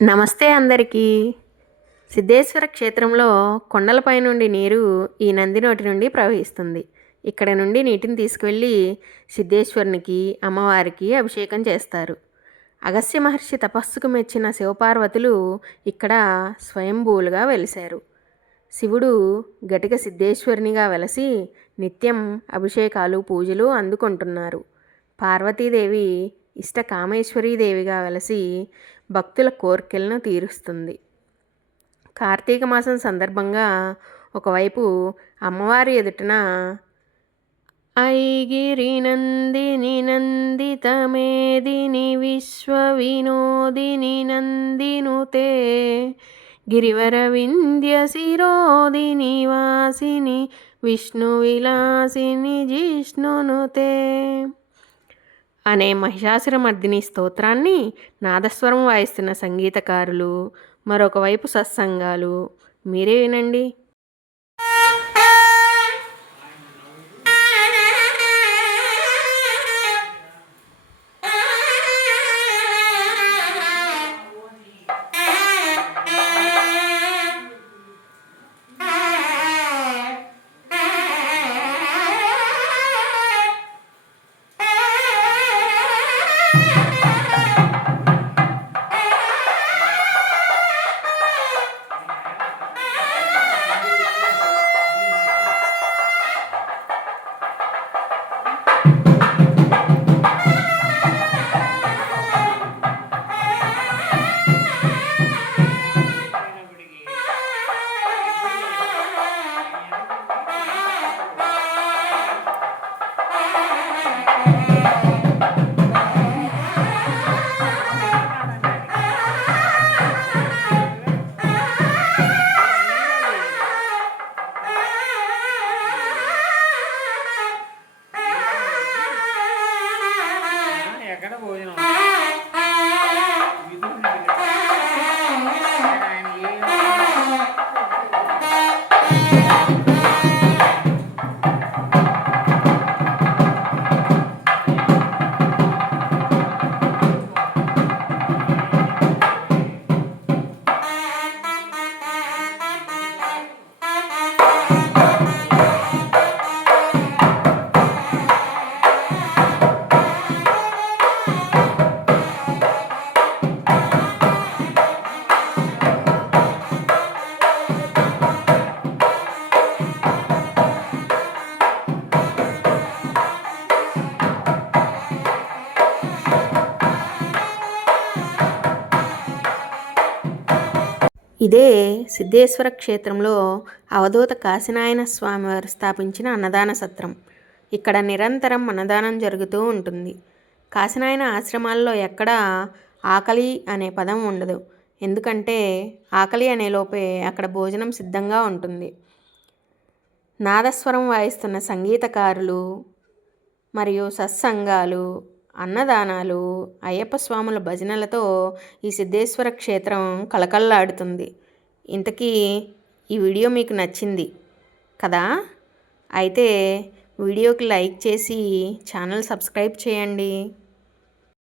నమస్తే అందరికీ. సిద్ధేశ్వర క్షేత్రంలో కొండలపై నుండి నీరు ఈ నంది నోటి నుండి ప్రవహిస్తుంది. ఇక్కడ నుండి నీటిని తీసుకువెళ్ళి సిద్ధేశ్వరునికి, అమ్మవారికి అభిషేకం చేస్తారు. అగస్త్య మహర్షి తపస్సుకు మెచ్చిన శివపార్వతులు ఇక్కడ స్వయంభూలుగా వెలిశారు. శివుడు ఘటిక సిద్ధేశ్వరునిగా వెలసి నిత్యం అభిషేకాలు, పూజలు అందుకుంటున్నారు. పార్వతీదేవి ఇష్ట కామేశ్వరీదేవిగా వెలసి భక్తుల కోర్కెలను తీరుస్తుంది. కార్తీక మాసం సందర్భంగా ఒకవైపు అమ్మవారి ఎదుటన ఐగిరి నందిని నందితమేదిని విశ్వ వినోదిని నందినుతే గిరివర వింధ్య శిరోదిని వాసిని విష్ణు విలాసిని జిష్ణునుతే అనే మహిషాసురమర్దిని స్తోత్రాన్ని నాదస్వరం వాయిస్తున్న సంగీతకారులు, మరొకవైపు సత్సంగాలు. మీరే వినండి. ఇదే సిద్ధేశ్వర క్షేత్రంలో అవధూత కాశీనాయన స్వామివారు స్థాపించిన అన్నదాన సత్రం. ఇక్కడ నిరంతరం అన్నదానం జరుగుతూ ఉంటుంది. కాశీనాయన ఆశ్రమాల్లో ఎక్కడా ఆకలి అనే పదం ఉండదు. ఎందుకంటే ఆకలి అనే లోపే అక్కడ భోజనం సిద్ధంగా ఉంటుంది. నాదస్వరం వాయిస్తున్న సంగీతకారులు మరియు సత్సంగాలు, అన్నదానాలు, అయ్యప్ప స్వాముల భజనలతో ఈ సిద్ధేశ్వర క్షేత్రం కళకళలాడుతుంది. ఇంతకీ ఈ వీడియో మీకు నచ్చింది కదా? అయితే వీడియోకి లైక్ చేసి ఛానల్ సబ్స్క్రైబ్ చేయండి.